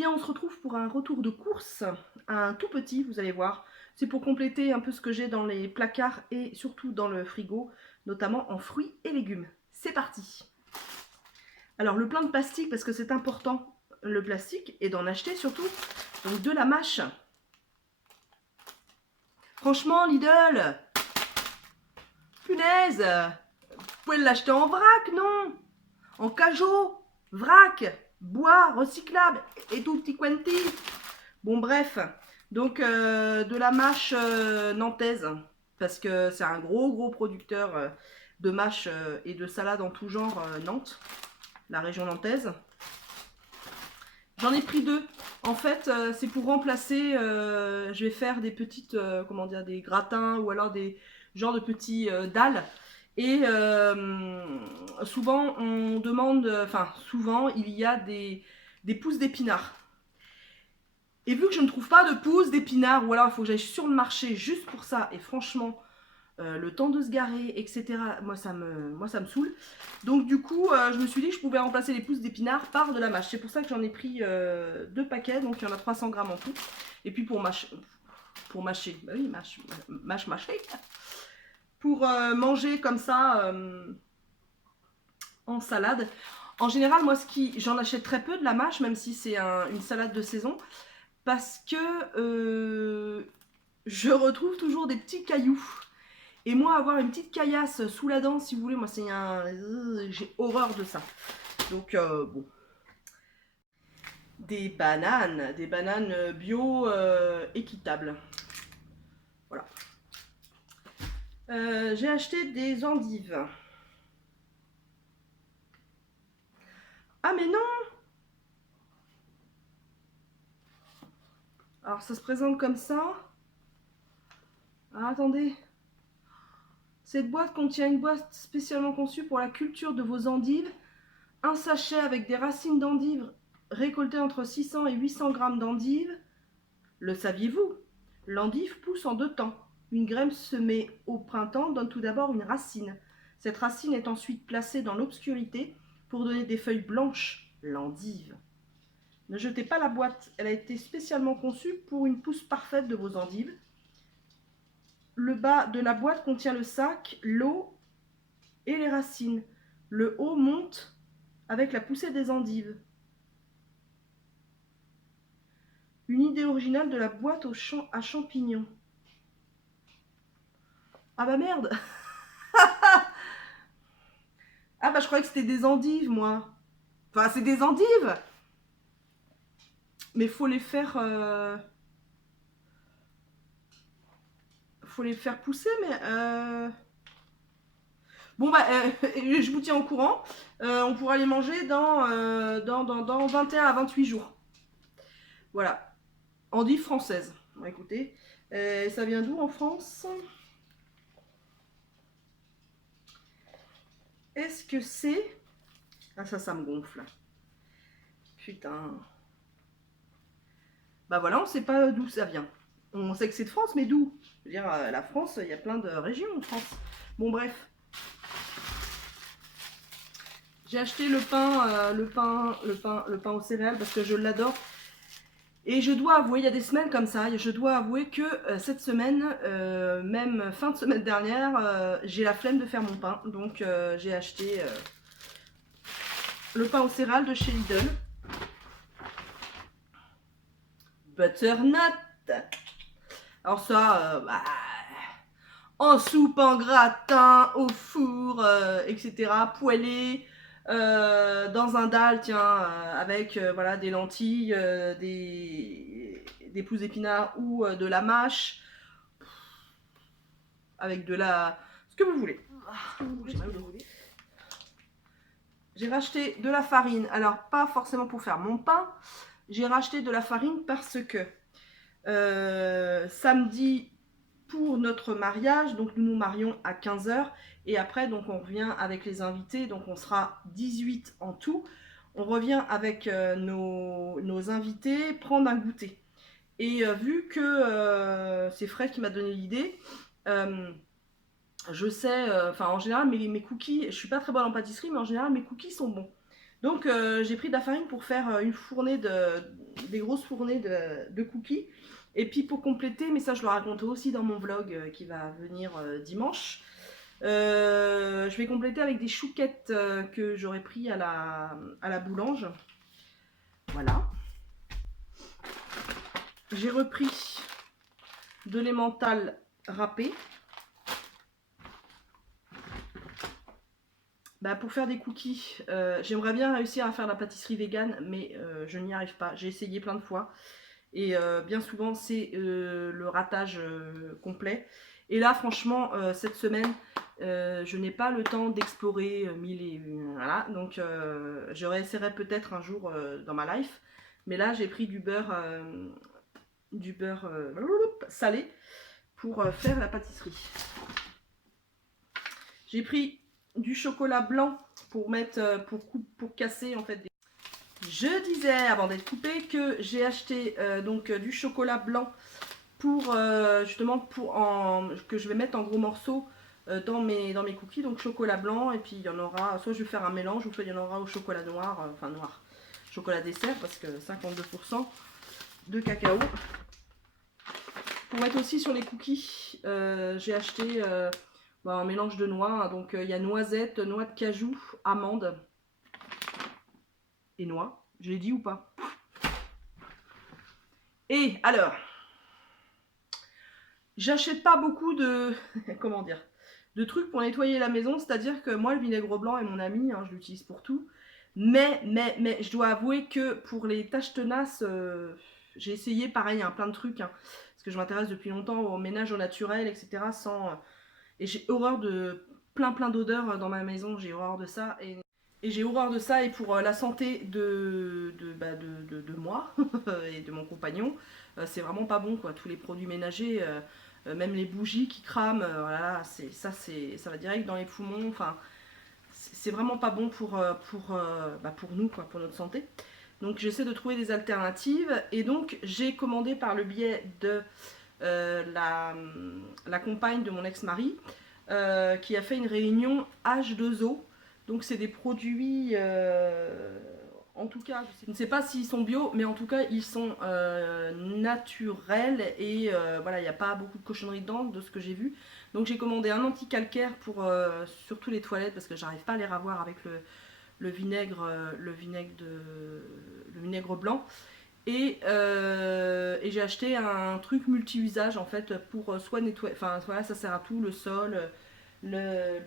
bien, on se retrouve pour un retour de course, un tout petit, vous allez voir. C'est pour compléter un peu ce que j'ai dans les placards et surtout dans le frigo, notamment en fruits et légumes. C'est parti. Alors le plein de plastique, parce que c'est important, le plastique, et d'en acheter surtout. Donc de la mâche. Franchement, Lidl, punaise, vous pouvez l'acheter en vrac, non? En cajot, vrac, bois, recyclable, et tout petit quanti. Bon bref, donc de la mâche nantaise, parce que c'est un gros producteur de mâche et de salade en tout genre Nantes, la région nantaise. J'en ai pris deux. En fait, c'est pour remplacer, je vais faire des petites, comment dire, des gratins ou alors des genres de petits dalles. Et souvent, on demande, enfin souvent, il y a des pousses d'épinards. Et vu que je ne trouve pas de pousses d'épinards, ou alors il faut que j'aille sur le marché juste pour ça, et franchement, le temps de se garer, etc., moi ça me saoule. Donc du coup, je me suis dit que je pouvais remplacer les pousses d'épinards par de la mâche. C'est pour ça que j'en ai pris 2 paquets, donc il y en a 300 grammes en tout. Et puis pour mâcher, bah oui, mâcher, pour manger comme ça en salade. En général, moi, j'en achète très peu de la mâche, même si c'est une salade de saison, parce que je retrouve toujours des petits cailloux. Et moi, avoir une petite caillasse sous la dent, si vous voulez, moi, c'est j'ai horreur de ça. Donc, bon. Des bananes bio équitables. Voilà. J'ai acheté des endives. Ah, mais non! Alors, ça se présente comme ça. Ah, attendez. Cette boîte contient une boîte spécialement conçue pour la culture de vos endives. Un sachet avec des racines d'endives récoltées entre 600 et 800 grammes d'endives. Le saviez-vous? L'endive pousse en 2 temps. Une graine semée au printemps donne tout d'abord une racine. Cette racine est ensuite placée dans l'obscurité pour donner des feuilles blanches. L'endive. Ne jetez pas la boîte, elle a été spécialement conçue pour une pousse parfaite de vos endives. Le bas de la boîte contient le sac, l'eau et les racines. Le haut monte avec la poussée des endives. Une idée originale de la boîte à champignons. Ah bah merde. Ah bah je croyais que c'était des endives, moi. Enfin, c'est des endives. Mais faut les faire pousser, mais bon bah je vous tiens au courant. On pourra les manger dans 21 à 28 jours. Voilà. Endives françaises. Bon, écoutez, ça vient d'où en France? Est-ce que c'est... Ah ça me gonfle. Putain. Bah voilà, on sait pas d'où ça vient. On sait que c'est de France, mais d'où? Je veux dire, la France, il y a plein de régions en France. Bon bref. J'ai acheté le pain aux céréales parce que je l'adore. Et je dois avouer, il y a des semaines comme ça, je dois avouer que cette semaine, même fin de semaine dernière, j'ai la flemme de faire mon pain. Donc j'ai acheté le pain aux céréales de chez Lidl. Butternut. Alors ça, en soupe, en gratin, au four, etc. Poêlé. Dans un dalle, tiens, avec voilà, des lentilles, des pousses d'épinards ou de la mâche, avec de la... ce que vous voulez. J'ai racheté de la farine, alors pas forcément pour faire mon pain, j'ai racheté de la farine parce que samedi, pour notre mariage, donc nous nous marions à 15h, et après donc on revient avec les invités, donc on sera 18 en tout. On revient avec nos invités prendre un goûter. Et vu que c'est Fred qui m'a donné l'idée, je sais, enfin en général mes cookies, je suis pas très bonne en pâtisserie, mais en général mes cookies sont bons. Donc j'ai pris de la farine pour faire une fournée des grosses fournées de cookies. Et puis pour compléter, mais ça je le raconterai aussi dans mon vlog qui va venir dimanche, je vais compléter avec des chouquettes que j'aurais pris à la boulange. Voilà. J'ai repris de l'emmental râpé. Bah, pour faire des cookies, j'aimerais bien réussir à faire la pâtisserie vegan, mais je n'y arrive pas. J'ai essayé plein de fois. Et bien souvent, c'est le ratage complet. Et là, franchement, cette semaine, je n'ai pas le temps d'explorer mille et une. Voilà, donc je réessayerai peut-être un jour dans ma life. Mais là, j'ai pris du beurre salé pour faire la pâtisserie. J'ai pris du chocolat blanc pour mettre, pour casser en fait. Je disais avant d'être coupée que j'ai acheté donc du chocolat blanc pour justement que je vais mettre en gros morceaux dans mes cookies, donc chocolat blanc, et puis il y en aura, soit je vais faire un mélange ou soit il y en aura au chocolat noir, enfin noir, chocolat dessert parce que 52% de cacao. Pour mettre aussi sur les cookies, j'ai acheté un mélange de noix, hein, donc il y a noisette, noix de cajou, amande et noix. Je l'ai dit ou pas? Et alors, j'achète pas beaucoup de comment dire, de trucs pour nettoyer la maison, c'est-à-dire que moi le vinaigre blanc est mon ami, hein, je l'utilise pour tout, mais je dois avouer que pour les taches tenaces, j'ai essayé pareil, hein, plein de trucs, hein, parce que je m'intéresse depuis longtemps au ménage au naturel, etc. Et j'ai horreur de plein d'odeurs dans ma maison, j'ai horreur de ça, et j'ai horreur de ça, et pour la santé de moi et de mon compagnon, c'est vraiment pas bon quoi, tous les produits ménagers, même les bougies qui crament, voilà, ça va direct dans les poumons, enfin c'est vraiment pas bon pour nous quoi, pour notre santé. Donc j'essaie de trouver des alternatives, et donc j'ai commandé par le biais de la compagne de mon ex-mari qui a fait une réunion H2O. Donc c'est des produits, en tout cas, je ne sais pas s'ils sont bio, mais en tout cas ils sont naturels, et voilà, il n'y a pas beaucoup de cochonneries dedans de ce que j'ai vu. Donc j'ai commandé un anti-calcaire pour surtout les toilettes parce que j'arrive pas à les ravoir avec le vinaigre, le vinaigre blanc. Et j'ai acheté un truc multi-usage en fait pour soit nettoyer, enfin voilà, ça sert à tout, le sol, le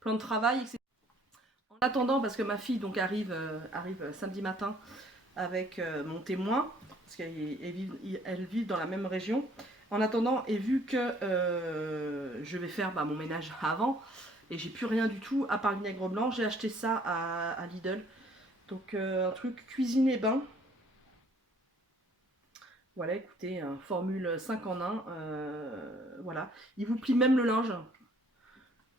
plan de travail, etc. En attendant, parce que ma fille donc arrive samedi matin avec mon témoin, parce qu'elle vit dans la même région. En attendant, et vu que je vais faire mon ménage avant, et j'ai plus rien du tout à part le vinaigre blanc, j'ai acheté ça à Lidl. Donc un truc cuisine et bain. Voilà, écoutez, formule 5 en 1. Voilà. Il vous plie même le linge.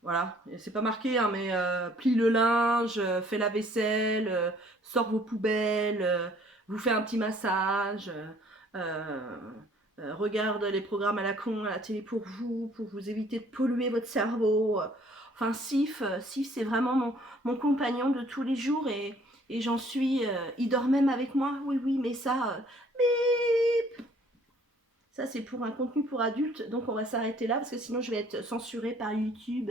Voilà. C'est pas marqué, hein, mais plie le linge, fait la vaisselle, sort vos poubelles, vous fait un petit massage, regarde les programmes à la con à la télé pour vous éviter de polluer votre cerveau. Enfin, Sif, c'est vraiment mon compagnon de tous les jours, et j'en suis. Il dort même avec moi. Oui, oui, mais ça. Bip. Ça, c'est pour un contenu pour adultes. Donc, on va s'arrêter là parce que sinon, je vais être censurée par YouTube.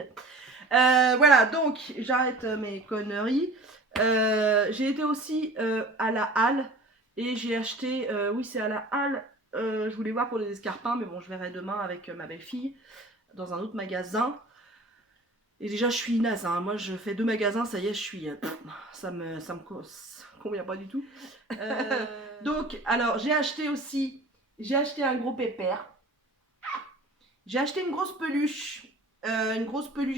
Voilà, donc, j'arrête mes conneries. J'ai été aussi à la Halle et j'ai acheté. Oui, c'est à la Halle. Je voulais voir pour les escarpins, mais bon, je verrai demain avec ma belle-fille dans un autre magasin. Et déjà, je suis naze, hein. Moi, je fais 2 magasins, ça y est, je suis. Ça me convient pas du tout. Donc, alors, j'ai acheté un gros pépère. J'ai acheté une grosse peluche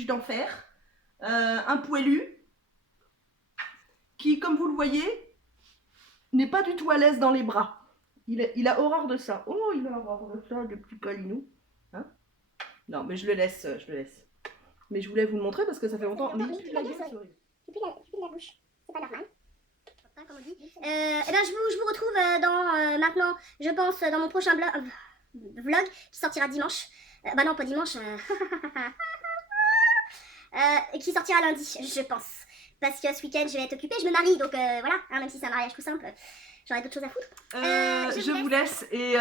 d'enfer. Un poilu qui, comme vous le voyez, n'est pas du tout à l'aise dans les bras. Il a horreur de ça. Oh, il a horreur de ça, le petit Paulinou. Hein? Non, mais je le laisse. Mais je voulais vous le montrer parce que ça fait longtemps. Mais il pue la gueule, c'est horrible. Il pue la bouche. C'est pas normal. Comme on dit. Et ben je vous retrouve dans maintenant, je pense, dans mon prochain vlog qui sortira dimanche. Bah non, pas dimanche. qui sortira lundi, je pense. Parce que ce week-end, je vais être occupée, je me marie, donc voilà, hein, même si c'est un mariage tout simple, j'aurai d'autres choses à foutre. Je vous laisse et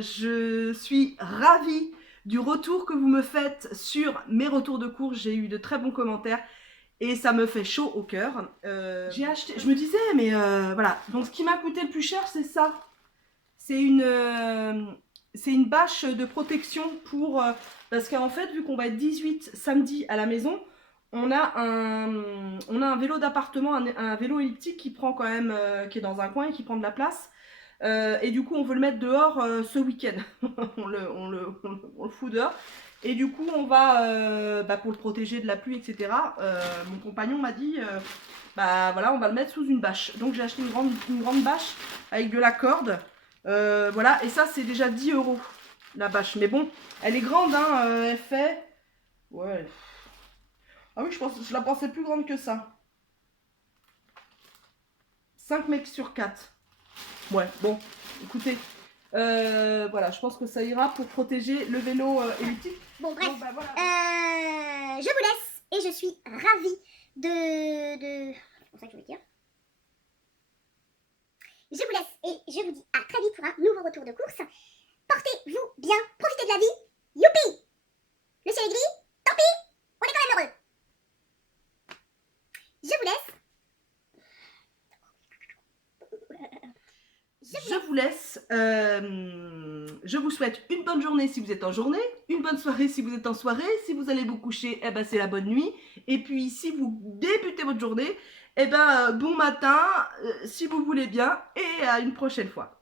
je suis ravie du retour que vous me faites sur mes retours de courses. J'ai eu de très bons commentaires et ça me fait chaud au cœur. J'ai acheté, je me disais, mais voilà. Donc ce qui m'a coûté le plus cher, c'est ça. C'est une bâche de protection pour... parce qu'en fait, vu qu'on va être 18 samedi à la maison, on a un vélo d'appartement, un vélo elliptique qui prend quand même, qui est dans un coin et qui prend de la place. Et du coup, on veut le mettre dehors ce week-end. on le fout dehors. Et du coup, on va, pour le protéger de la pluie, etc. Mon compagnon m'a dit, bah voilà, on va le mettre sous une bâche. Donc j'ai acheté une grande bâche avec de la corde. Voilà, et ça c'est déjà 10 € la bâche. Mais bon, elle est grande, hein, elle fait... Ouais. Ah oui, je la pensais plus grande que ça. 5 mecs sur 4. Ouais, bon, écoutez, voilà, je pense que ça ira pour protéger le vélo elliptique. Bon, bref, Bon, bah, voilà. je vous laisse et je suis ravie de... C'est pour ça que je voulais dire. Je vous laisse et je vous dis à très vite pour un nouveau retour de course. Portez-vous bien, profitez de la vie. Youpi! Le ciel est gris, tant pis, on est quand même heureux. Je vous laisse. Je vous laisse. Je vous souhaite une bonne journée si vous êtes en journée, une bonne soirée si vous êtes en soirée. Si vous allez vous coucher, eh ben, c'est la bonne nuit. Et puis si vous débutez votre journée, eh ben, bon matin si vous voulez bien et à une prochaine fois.